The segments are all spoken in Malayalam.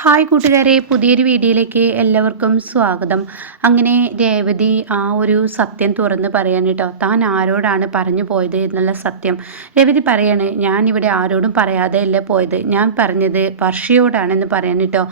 ഹായ് കൂട്ടുകാരെ, പുതിയൊരു വീഡിയോയിലേക്ക് എല്ലാവർക്കും സ്വാഗതം. അങ്ങനെ രേവതി ആ ഒരു സത്യം തുറന്ന് പറയാൻ കേട്ടോ, താൻ ആരോടാണ് പറഞ്ഞു പോയത് എന്നുള്ള സത്യം രേവതി പറയാണ്. ഞാനിവിടെ ആരോടും പറയാതെ അല്ല പോയത്, ഞാൻ പറഞ്ഞത് വർഷയോടാണെന്ന് പറയാൻ കേട്ടോ.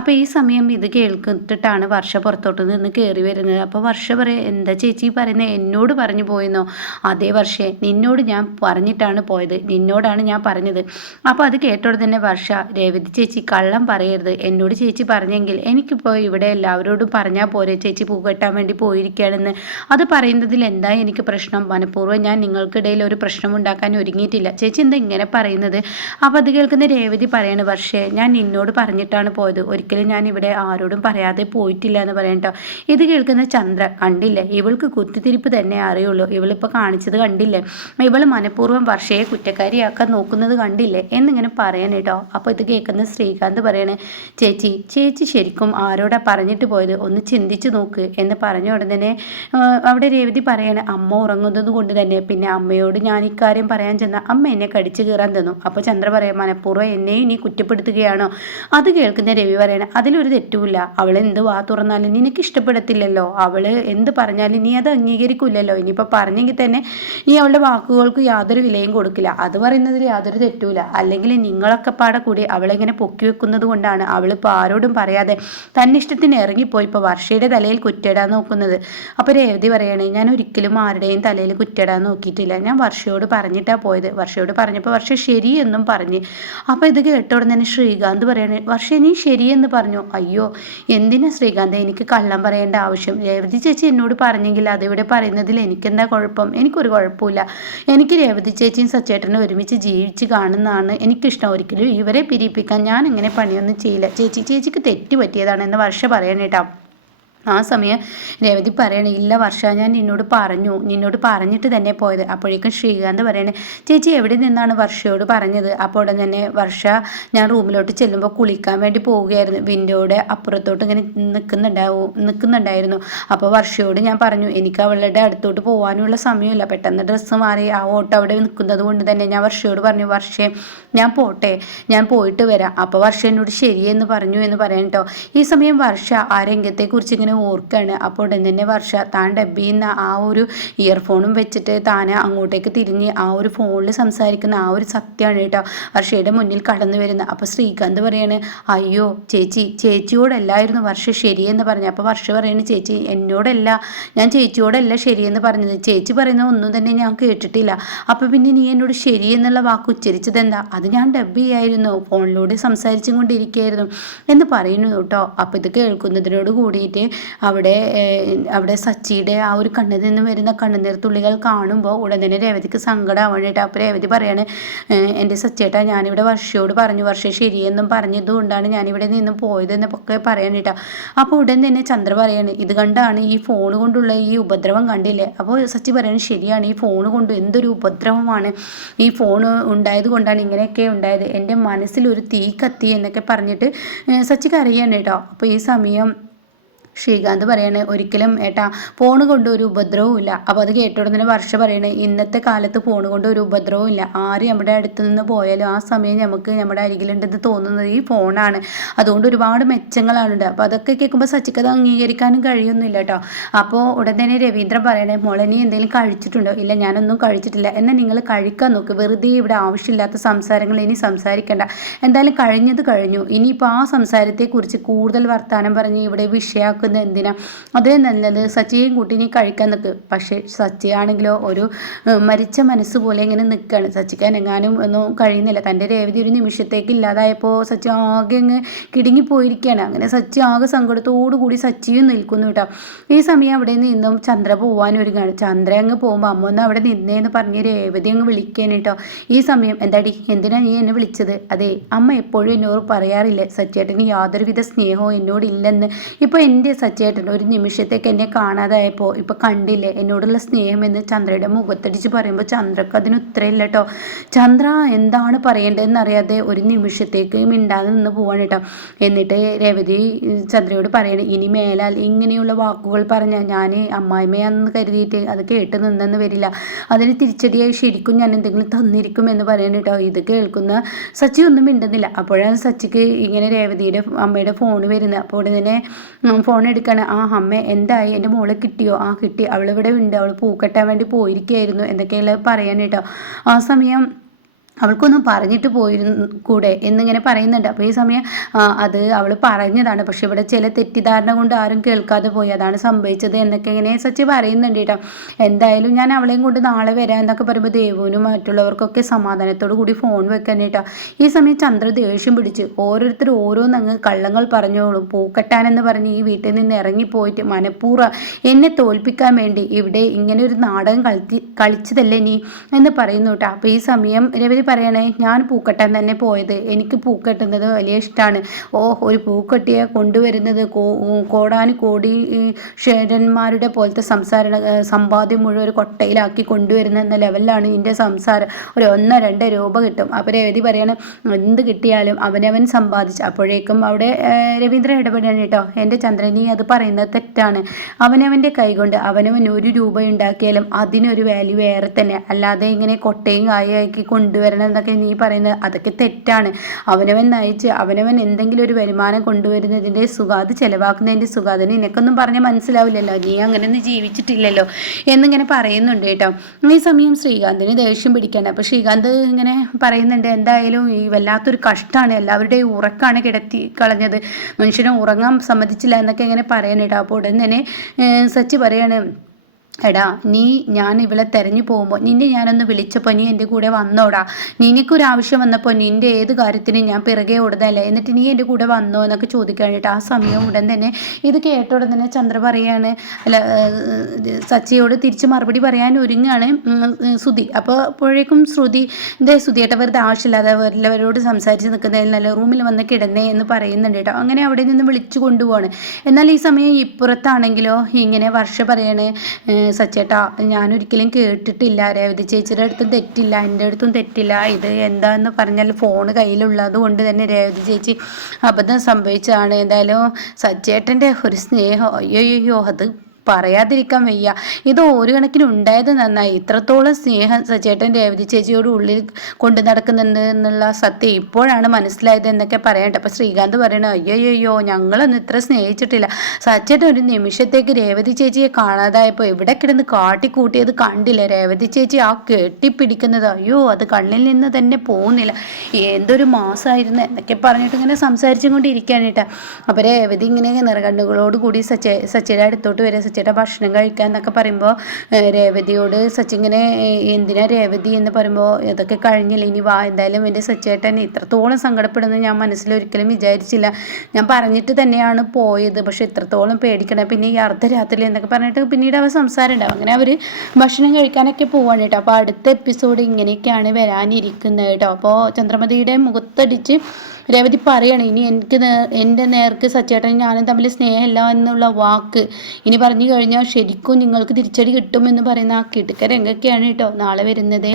അപ്പോൾ ഈ സമയം ഇത് കേൾക്കിട്ടിട്ടാണ് വർഷ പുറത്തോട്ട് നിന്ന് കയറി വരുന്നത്. അപ്പോൾ വർഷ പറയാം, എന്താ ചേച്ചി പറയുന്നത്, എന്നോട് പറഞ്ഞു പോയെന്നോ? അതേ വർഷേ, നിന്നോട് ഞാൻ പറഞ്ഞിട്ടാണ് പോയത്, നിന്നോടാണ് ഞാൻ പറഞ്ഞത്. അപ്പോൾ അത് കേട്ടോടെ തന്നെ വർഷ, രേവതി ചേച്ചി കള്ളം പറയരുത്, എന്നോട് ചേച്ചി പറഞ്ഞെങ്കിൽ എനിക്കിപ്പോൾ ഇവിടെ എല്ലാവരോടും പറഞ്ഞാൽ പോരെ ചേച്ചി പൂ കെട്ടാൻ വേണ്ടി പോയിരിക്കുകയാണെന്ന്. അത് പറയുന്നതിൽ എന്താ എനിക്ക് പ്രശ്നം? മനഃപൂർവ്വം ഞാൻ നിങ്ങൾക്കിടയിൽ ഒരു പ്രശ്നം ഉണ്ടാക്കാൻ ഒരുങ്ങിയിട്ടില്ല. ചേച്ചി എന്താ ഇങ്ങനെ പറയുന്നത്? അപ്പോൾ അത് കേൾക്കുന്ന രേവതി പറയാണ്, വർഷേ ഞാൻ നിന്നോട് പറഞ്ഞിട്ടാണ് പോയത്, ഒരിക്കലും ഞാൻ ഇവിടെ ആരോടും പറയാതെ പോയിട്ടില്ല എന്ന് പറയാം കേട്ടോ. ഇത് കേൾക്കുന്ന ചന്ദ്ര, കണ്ടില്ലേ, ഇവൾക്ക് കുത്തിത്തിരിപ്പ് തന്നെ അറിയുള്ളൂ, ഇവളിപ്പോൾ കാണിച്ചത് കണ്ടില്ലേ, ഇവൾ മനഃപൂർവ്വം വർഷയെ കുറ്റക്കാരിയാക്കാൻ നോക്കുന്നത് കണ്ടില്ലേ എന്നിങ്ങനെ പറയാൻ കേട്ടോ. അപ്പോൾ ഇത് കേൾക്കുന്ന ശ്രീകാന്ത് പറയണേ, ചേച്ചി ശരിക്കും ആരോടാ പറഞ്ഞിട്ട് പോയത്, ഒന്ന് ചിന്തിച്ച് നോക്ക് എന്ന് പറഞ്ഞ ഉടനെ അവിടെ രേവതി പറയാണ്, അമ്മ ഉറങ്ങുന്നത് കൊണ്ട് തന്നെ പിന്നെ അമ്മയോട് ഞാൻ ഇക്കാര്യം പറയാൻ ചെന്ന അമ്മ എന്നെ കടിച്ചു കീറാൻ തന്നു. അപ്പോൾ ചന്ദ്ര പറയാം, മനഃപൂർവ്വം എന്നെ ഇനി കുറ്റപ്പെടുത്തുകയാണോ? അത് കേൾക്കുന്ന രവി പറയണ, അതിലൊരു തെറ്റുമില്ല, അവൾ എന്ത് വാ തുറന്നാലും നിനക്ക് ഇഷ്ടപ്പെടത്തില്ലല്ലോ, അവൾ എന്ത് പറഞ്ഞാലും നീ അത് അംഗീകരിക്കില്ലല്ലോ, ഇനിയിപ്പോൾ പറഞ്ഞെങ്കിൽ തന്നെ നീ അവളുടെ വാക്കുകൾക്ക് യാതൊരു വിലയും കൊടുക്കില്ല, അത് പറയുന്നതിൽ യാതൊരു തെറ്റുമില്ല, അല്ലെങ്കിൽ നിങ്ങളൊക്കെ പാടെ കൂടി അവളെങ്ങനെ പൊക്കി വെക്കുന്നത് കൊണ്ടാണ് അവളിപ്പോൾ ആരോടും പറയാതെ തന്നിഷ്ടത്തിന് ഇറങ്ങിപ്പോയി ഇപ്പോൾ വർഷയുടെ തലയിൽ കുറ്റിടാൻ നോക്കുന്നത്. അപ്പോൾ രേവതി പറയണേ, ഞാൻ ഒരിക്കലും ആരുടെയും തലയിൽ കുറ്റിടാൻ നോക്കിയിട്ടില്ല, ഞാൻ വർഷയോട് പറഞ്ഞിട്ടാണ് പോയത്, വർഷയോട് പറഞ്ഞപ്പോൾ വർഷ ശരിയെന്നും പറഞ്ഞ്. അപ്പോൾ ഇത് കേട്ടോടെ തന്നെ ശ്രീകാന്ത് പറയണേ, വർഷ നീ ശരിയെന്ന് പറഞ്ഞു. അയ്യോ എന്തിനാ ശ്രീകാന്ത് എനിക്ക് കള്ളം പറയേണ്ട ആവശ്യം? രേവതി ചേച്ചി എന്നോട് പറഞ്ഞെങ്കിൽ അതിവിടെ പറയുന്നതിൽ എനിക്കെന്താ കുഴപ്പം? എനിക്കൊരു കുഴപ്പമില്ല, എനിക്ക് രേവതി ചേച്ചിയും സച്ചേട്ടനും ഒരുമിച്ച് ജീവിച്ച് കാണുന്നതാണ് എനിക്കിഷ്ടം, ഒരിക്കലും ഇവരെ പിരിയിപ്പിക്കാൻ ഞാൻ ഇങ്ങനെ പണിയൊന്നും ചെയ്യില്ല, ചേച്ചിക്ക് തെറ്റ് പറ്റിയതാണെന്ന് വർഷ പറയണേട്ടാ. ആ സമയം രേവതി പറയണേ, ഇല്ല വർഷ, ഞാൻ നിന്നോട് പറഞ്ഞിട്ട് തന്നെ പോയത്. അപ്പോഴേക്കും ശ്രീകാന്ത് പറയണേ, ചേച്ചി എവിടെ നിന്നാണ് വർഷയോട് പറഞ്ഞത്? അപ്പോൾ ഉടൻ തന്നെ വർഷ, ഞാൻ റൂമിലോട്ട് ചെല്ലുമ്പോൾ കുളിക്കാൻ വേണ്ടി പോവുകയായിരുന്നു, വിൻഡോയുടെ അപ്പുറത്തോട്ട് ഇങ്ങനെ നിൽക്കുന്നുണ്ടായിരുന്നു. അപ്പോൾ വർഷയോട് ഞാൻ പറഞ്ഞു, എനിക്ക് അവളുടെ അടുത്തോട്ട് പോകാനുള്ള സമയമില്ല, പെട്ടെന്ന് ഡ്രസ്സ് മാറി ആ ഓട്ടോ അവിടെ നിൽക്കുന്നത് കൊണ്ട് തന്നെ ഞാൻ വർഷയോട് പറഞ്ഞു, വർഷേ ഞാൻ പോട്ടെ, ഞാൻ പോയിട്ട് വരാം. അപ്പോൾ വർഷ എന്നോട് ശരിയെന്ന് പറഞ്ഞു എന്ന് പറയാൻ കേട്ടോ. ഈ സമയം വർഷ ആ രംഗത്തെക്കുറിച്ച് ഇങ്ങനെ ഓർക്കാണ്. അപ്പോൾ ഉടൻ തന്നെ വർഷ താൻ ഡബ് ചെയ്യുന്ന ആ ഒരു ഇയർഫോണും വെച്ചിട്ട് താൻ അങ്ങോട്ടേക്ക് തിരിഞ്ഞ് ആ ഒരു ഫോണിൽ സംസാരിക്കുന്ന ആ ഒരു സത്യമാണ് കേട്ടോ വർഷയുടെ മുന്നിൽ കടന്നു വരുന്നത്. അപ്പോൾ ശ്രീകാന്ത് പറയാണ്, അയ്യോ ചേച്ചിയോടല്ലായിരുന്നു വർഷ ശരിയെന്ന് പറഞ്ഞു. അപ്പോൾ വർഷ പറയുന്നത്, ചേച്ചി എന്നോടല്ല, ഞാൻ ചേച്ചിയോടല്ല ശരിയെന്ന് പറഞ്ഞത്, ചേച്ചി പറയുന്ന ഒന്നും തന്നെ ഞാൻ കേട്ടിട്ടില്ല, അപ്പോൾ പിന്നെ നീ എന്നോട് ശരിയെന്നുള്ള വാക്ക് ഉച്ചരിച്ചത് എന്താ? അത് ഞാൻ ഡബ് ചെയ്യായിരുന്നു, ഫോണിലൂടെ സംസാരിച്ചും കൊണ്ടിരിക്കുകയായിരുന്നു എന്ന് പറയുന്നു കേട്ടോ. അപ്പോൾ ഇത് കേൾക്കുന്നതിനോട് കൂടിയിട്ട് അവിടെ സച്ചിയുടെ ആ ഒരു കണ്ണിൽ നിന്ന് വരുന്ന കണ്ണുനീർ തുള്ളികൾ കാണുമ്പോൾ ഉടൻ തന്നെ രേവതിക്ക് സങ്കടമാവണേട്ടോ. അപ്പോൾ രേവതി പറയാണ്, എൻ്റെ സച്ചേട്ടാ, ഞാനിവിടെ വർഷയോട് പറഞ്ഞു, വർഷ ശരിയെന്നും പറഞ്ഞതുകൊണ്ടാണ് ഞാനിവിടെ നിന്ന് പോയതെന്നൊക്കെ പറയാനേട്ടോ. അപ്പോൾ ഉടൻ തന്നെ ചന്ദ്ര പറയാണ്, ഇത് കണ്ടാണ് ഈ ഫോൺ കൊണ്ടുള്ള ഈ ഉപദ്രവം കണ്ടില്ലേ? അപ്പോൾ സച്ചി പറയാണ്, ശരിയാണ്, ഈ ഫോൺ കൊണ്ട് എന്തൊരു ഉപദ്രവമാണ്, ഈ ഫോൺ ഉണ്ടായത് കൊണ്ടാണ് ഇങ്ങനെയൊക്കെ ഉണ്ടായത്, എൻ്റെ മനസ്സിലൊരു തീ കത്തി എന്നൊക്കെ പറഞ്ഞിട്ട് സച്ചിക്ക് അറിയാണ് കേട്ടോ. അപ്പോൾ ഈ സമയം ശ്രീകാന്ത് പറയണേ, ഒരിക്കലും ഏട്ടാ ഫോൺ കൊണ്ട് ഒരു ഉപദ്രവവും ഇല്ല. അപ്പോൾ അത് കേട്ടോടനെ വർഷ പറയണേ, ഇന്നത്തെ കാലത്ത് ഫോൺ കൊണ്ട് ഒരു ഉപദ്രവവും ഇല്ല, ആര് നമ്മുടെ അടുത്ത് നിന്ന് പോയാലും ആ സമയം നമുക്ക് നമ്മുടെ അരികിലുണ്ടെന്ന് തോന്നുന്നത് ഈ ഫോണാണ്, അതുകൊണ്ട് ഒരുപാട് മെച്ചങ്ങളാണുണ്ട്. അപ്പോൾ അതൊക്കെ കേൾക്കുമ്പോൾ സച്ചിക്ക് അത് അംഗീകരിക്കാനും കഴിയൊന്നുമില്ല കേട്ടോ. അപ്പോൾ ഉടൻ തന്നെ രവീന്ദ്രൻ പറയണേ, മോളെ നീ എന്തെങ്കിലും കഴിച്ചിട്ടുണ്ടോ? ഇല്ല, ഞാനൊന്നും കഴിച്ചിട്ടില്ല. എന്നാൽ നിങ്ങൾ കഴിക്കാൻ നോക്ക്, വെറുതെ ഇവിടെ ആവശ്യമില്ലാത്ത സംസാരങ്ങൾ ഇനി സംസാരിക്കേണ്ട, എന്തായാലും കഴിഞ്ഞത് കഴിഞ്ഞു, ഇനിയിപ്പോൾ ആ സംസാരത്തെക്കുറിച്ച് കൂടുതൽ വർത്തമാനം പറഞ്ഞ് ഇവിടെ വിഷയമാക്കുക എന്തിനാ? അതേ നല്ലത് സച്ചിയും കൂട്ടി നീ കഴിക്കാൻ നിൽക്ക്. പക്ഷേ സച്ചിയാണെങ്കിലോ ഒരു മരിച്ച മനസ്സ് പോലെ ഇങ്ങനെ നിൽക്കുകയാണ്, സച്ചിക്ക് അനങ്ങാനും ഒന്നും കഴിയുന്നില്ല. തൻ്റെ രേവതി ഒരു നിമിഷത്തേക്ക് ഇല്ലാതായപ്പോൾ സച്ചി ആകെ അങ്ങ് കിടുങ്ങിപ്പോയിരിക്കുകയാണ്. അങ്ങനെ സച്ചി ആകെ സങ്കടത്തോടു കൂടി സച്ചിയും നിൽക്കുന്നു കേട്ടോ. ഈ സമയം അവിടെ നിന്നും ചന്ദ്ര പോകാൻ ഒരുങ്ങാണ്. ചന്ദ്ര അങ്ങ് പോകുമ്പോൾ അമ്മ ഒന്ന് അവിടെ നിന്നേന്ന് പറഞ്ഞ് രേവതി അങ്ങ് വിളിക്കാൻ കേട്ടോ. ഈ സമയം, എന്താടി, എന്തിനാ നീ എന്നെ വിളിച്ചത്? അതെ, അമ്മ എപ്പോഴും എന്നോട് പറയാറില്ലേ സച്ചിയേട്ടന് യാതൊരുവിധ സ്നേഹവും എന്നോടില്ലെന്ന്, ഇപ്പോൾ എൻ്റെ സച്ചേട്ടൻ ഒരു നിമിഷത്തേക്ക് എന്നെ കാണാതായപ്പോൾ ഇപ്പം കണ്ടില്ലേ എന്നോടുള്ള സ്നേഹമെന്ന് ചന്ദ്രയുടെ മുഖത്തടിച്ച് പറയുമ്പോൾ ചന്ദ്രക്ക് അതിന് ഉത്തരമില്ല കേട്ടോ. ചന്ദ്ര എന്താണ് പറയേണ്ടതെന്ന് അറിയാതെ ഒരു നിമിഷത്തേക്ക് മിണ്ടാതെ നിന്ന് പോവാണ് കേട്ടോ. എന്നിട്ട് രേവതി ചന്ദ്രയോട് പറയണം, ഇനി മേലാൽ ഇങ്ങനെയുള്ള വാക്കുകൾ പറഞ്ഞാൽ ഞാൻ അമ്മായിമ്മയാണെന്ന് കരുതിയിട്ട് അത് കേട്ട് നിന്നെന്ന് വരില്ല, അതിന് തിരിച്ചടിയായി ശരിക്കും ഞാൻ എന്തെങ്കിലും തന്നിരിക്കും എന്ന് പറയണം കേട്ടോ. ഇത് കേൾക്കുന്ന സച്ചി ഒന്നും മിണ്ടുന്നില്ല. അപ്പോഴാണ് സച്ചിക്ക് ഇങ്ങനെ രേവതിയുടെ അമ്മയുടെ ഫോൺ വരുന്നത്. അപ്പോൾ ഉടനെ തന്നെ ഫോൺ എടുക്കണം. ആ അമ്മ എന്തായി, എൻ്റെ മോളെ കിട്ടിയോ? ആ കിട്ടി, അവളിവിടെ ഉണ്ട്, അവൾ പൂക്കെട്ടാൻ വേണ്ടി പോയിരിക്കുകയായിരുന്നു എന്നൊക്കെയുള്ള പറയാൻ കേട്ടോ. ആ സമയം അവൾക്കൊന്നും പറഞ്ഞിട്ട് പോയിരുന്നു കൂടെ എന്നിങ്ങനെ പറയുന്നുണ്ട്. അപ്പോൾ ഈ സമയം അത് അവൾ പറഞ്ഞതാണ്, പക്ഷെ ഇവിടെ ചില തെറ്റിദ്ധാരണ കൊണ്ട് ആരും കേൾക്കാതെ പോയി, അതാണ് സംഭവിച്ചത് എന്നൊക്കെ ഇങ്ങനെ സച്ചി പറയുന്നുണ്ട് കേട്ടോ. എന്തായാലും ഞാൻ അവളെയും കൊണ്ട് നാളെ വരാം എന്നൊക്കെ പറയുമ്പോൾ ദേവുവിനും മറ്റുള്ളവർക്കൊക്കെ സമാധാനത്തോടു കൂടി ഫോൺ വെക്കാൻ കേട്ടോ. ഈ സമയം ചന്ദ്ര ദേഷ്യം പിടിച്ച് ഓരോരുത്തർ ഓരോന്നങ്ങ് കള്ളങ്ങൾ പറഞ്ഞോളും. പൂക്കെട്ടാനെന്ന് പറഞ്ഞ് ഈ വീട്ടിൽ നിന്ന് ഇറങ്ങിപ്പോയിട്ട് മനഃപൂർവ്വം എന്നെ തോൽപ്പിക്കാൻ വേണ്ടി ഇവിടെ ഇങ്ങനെ ഒരു നാടകം കളിച്ചതല്ലേ നീ എന്ന് പറയുന്നു കേട്ടോ. അപ്പോൾ ഈ സമയം രവി പറയണേ, ഞാൻ പൂക്കെട്ടാൻ തന്നെ പോയത്, എനിക്ക് പൂക്കെട്ടുന്നത് വലിയ ഇഷ്ടമാണ്. ഒരു പൂക്കെട്ടിയെ കൊണ്ടുവരുന്നത് കോടാനുകോടി ഷേരന്മാരുടെ പോലത്തെ സമ്പാദ്യം മുഴുവൻ ഒരു കൊട്ടയിലാക്കി കൊണ്ടുവരുന്ന എന്ന ലെവലിലാണ് ഇതിൻ്റെ സംസാരം. ഒരു 1-2 രൂപ കിട്ടും. അപ്പോൾ രവി പറയണം, എന്ത് കിട്ടിയാലും അവനവൻ സമ്പാദിച്ചു. അപ്പോഴേക്കും അവിടെ രവീന്ദ്രൻ ഇടപെടണം കേട്ടോ. എൻ്റെ ചന്ദ്രനി അത് പറയുന്നത് തെറ്റാണ്. അവനവൻ്റെ കൈകൊണ്ട് അവനവൻ 1 രൂപ ഉണ്ടാക്കിയാലും അതിനൊരു വാല്യൂ വേറെ തന്നെ, അല്ലാതെ ഇങ്ങനെ കൊട്ടയും കായാക്കി കൊണ്ടുവരണം എന്നൊക്കെ നീ പറയുന്നത് അതൊക്കെ തെറ്റാണ്. അവനവൻ നയിച്ച് അവനവൻ എന്തെങ്കിലും ഒരു വരുമാനം കൊണ്ടുവരുന്നതിൻ്റെ സുഖം, അത് ചിലവാക്കുന്നതിൻ്റെ സുഖം, അതിന് നിനക്കൊന്നും പറഞ്ഞാൽ മനസ്സിലാവില്ലല്ലോ, നീ അങ്ങനെയൊന്നും ജീവിച്ചിട്ടില്ലല്ലോ എന്നിങ്ങനെ പറയുന്നുണ്ട് കേട്ടോ. ഈ സമയം ശ്രീകാന്തിന് ദേഷ്യം പിടിക്കാണ്. അപ്പോൾ ശ്രീകാന്ത് ഇങ്ങനെ പറയുന്നുണ്ട്, എന്തായാലും ഈ വല്ലാത്തൊരു കഷ്ടമാണ്, എല്ലാവരുടെയും ഉറക്കാണ് കിടത്തി കളഞ്ഞത്, മനുഷ്യനെ ഉറങ്ങാൻ സമ്മതിച്ചില്ല എന്നൊക്കെ ഇങ്ങനെ പറയാനേട്ടോ. അപ്പോൾ ഉടൻ തന്നെ സച്ചി പറയാണ്, എടാ ഞാൻ ഇവളെ തെരഞ്ഞു പോകുമ്പോൾ നിന്നെ ഞാനൊന്ന് വിളിച്ചപ്പോൾ നീ എൻ്റെ കൂടെ വന്നോടാ, നിനക്കൊരാവശ്യം വന്നപ്പോൾ നിൻ്റെ ഏത് കാര്യത്തിനും ഞാൻ പിറകെ ഓടുന്നതല്ലേ, എന്നിട്ട് നീ എൻ്റെ കൂടെ വന്നോ എന്നൊക്കെ ചോദിക്കാനായിട്ട്. ആ സമയം ഉടൻ തന്നെ ഇത് കേട്ട ഉടൻ തന്നെ ചന്ദ്ര പറയാണ്, അല്ല സച്ചിയോട് തിരിച്ച് മറുപടി പറയാൻ ഒരുങ്ങാണ് ശ്രുതി. അപ്പോൾ അപ്പോഴേക്കും ശ്രുതിയേട്ട വെറുതെ ആവശ്യമില്ലാതെ എല്ലാവരോട് സംസാരിച്ച് നിൽക്കുന്നതിൽ നല്ല റൂമിൽ വന്ന് കിടന്നേ എന്ന് പറയുന്നുണ്ട് കേട്ടോ. അങ്ങനെ അവിടെ നിന്ന് വിളിച്ചു കൊണ്ടുപോവാണ്. എന്നാൽ ഈ സമയം ഇപ്പുറത്താണെങ്കിലോ ഇങ്ങനെ വർഷ പറയാണ്, സച്ചേട്ടാ ഞാനൊരിക്കലും കേട്ടിട്ടില്ല, രേവതി ചേച്ചിയുടെ അടുത്തും തെറ്റില്ല, എൻ്റെ അടുത്തും തെറ്റില്ല, ഇത് എന്താന്ന് പറഞ്ഞാൽ ഫോൺ കയ്യിലുള്ളത് കൊണ്ട് തന്നെ രേവതി ചേച്ചി അബദ്ധം സംഭവിച്ചതാണ്. എന്തായാലും സച്ചേട്ടൻ്റെ ഒരു സ്നേഹം അയ്യോ അത് പറയാതിരിക്കാൻ വയ്യ, ഇത് ഒരു കണക്കിന് ഉണ്ടായത് നന്നായി. ഇത്രത്തോളം സ്നേഹം സച്ചേട്ടൻ രേവതി ചേച്ചിയോട് ഉള്ളിൽ കൊണ്ടു നടക്കുന്നുണ്ട് എന്നുള്ള സത്യം ഇപ്പോഴാണ് മനസ്സിലായത് എന്നൊക്കെ പറയട്ടെ. അപ്പോൾ ശ്രീകാന്ത് പറയണ, അയ്യോ ഞങ്ങളൊന്നും ഇത്ര സ്നേഹിച്ചിട്ടില്ല, സച്ചേട്ടൻ ഒരു നിമിഷത്തേക്ക് രേവതി ചേച്ചിയെ കാണാതായപ്പോൾ ഇവിടെ കിടന്ന് കാട്ടിക്കൂട്ടിയത് കണ്ടില്ല, രേവതി ചേച്ചി ആ കെട്ടിപ്പിടിക്കുന്നത് അയ്യോ അത് കണ്ണിൽ നിന്ന് തന്നെ പോകുന്നില്ല, എന്തൊരു മാസമായിരുന്നു എന്നൊക്കെ പറഞ്ഞിട്ട് ഇങ്ങനെ സംസാരിച്ചും കൊണ്ടിരിക്കാനായിട്ടാണ്. അപ്പോൾ രേവതി ഇങ്ങനെ നിറകണ്ണുകളോട് കൂടി സച്ചിയുടെ അടുത്തോട്ട് വരെ, സച്ചിയുടെ ഭക്ഷണം കഴിക്കാൻ എന്നൊക്കെ പറയുമ്പോൾ രേവതിയോട് സച്ചി ഇങ്ങനെ എന്തിനാ രേവതി എന്ന് പറയുമ്പോൾ ഇതൊക്കെ കഴിഞ്ഞില്ല ഇനി വാ, എന്തായാലും എൻ്റെ സച്ചേട്ടൻ ഇത്രത്തോളം സങ്കടപ്പെടുന്നത് ഞാൻ മനസ്സിലൊരിക്കലും വിചാരിച്ചില്ല, ഞാൻ പറഞ്ഞിട്ട് തന്നെയാണ് പോയത്, പക്ഷെ ഇത്രത്തോളം പേടിക്കണം, പിന്നെ ഈ അർദ്ധരാത്രി എന്നൊക്കെ പറഞ്ഞിട്ട് പിന്നീട് അവർ സംസാരം ഉണ്ടാവും. അങ്ങനെ അവർ ഭക്ഷണം കഴിക്കാനൊക്കെ പോവാണ് കേട്ടോ. അപ്പോൾ അടുത്ത എപ്പിസോഡ് ഇങ്ങനെയൊക്കെയാണ് വരാനിരിക്കുന്നത് കേട്ടോ. അപ്പോൾ ചന്ദ്രമതിയുടെ മുഖത്തടിച്ച് രേവതി പറയണം, ഇനി എൻ്റെ നേർക്ക് സച്ചേട്ടനും ഞാനും തമ്മിൽ സ്നേഹമില്ല എന്നുള്ള വാക്ക് ഇനി പറഞ്ഞു കഴിഞ്ഞാൽ ശരിക്കും നിങ്ങൾക്ക് തിരിച്ചടി കിട്ടുമെന്ന് പറയുന്ന ആ കിടുക്ക രംഗൊക്കെയാണ് കേട്ടോ നാളെ വരുന്നത്.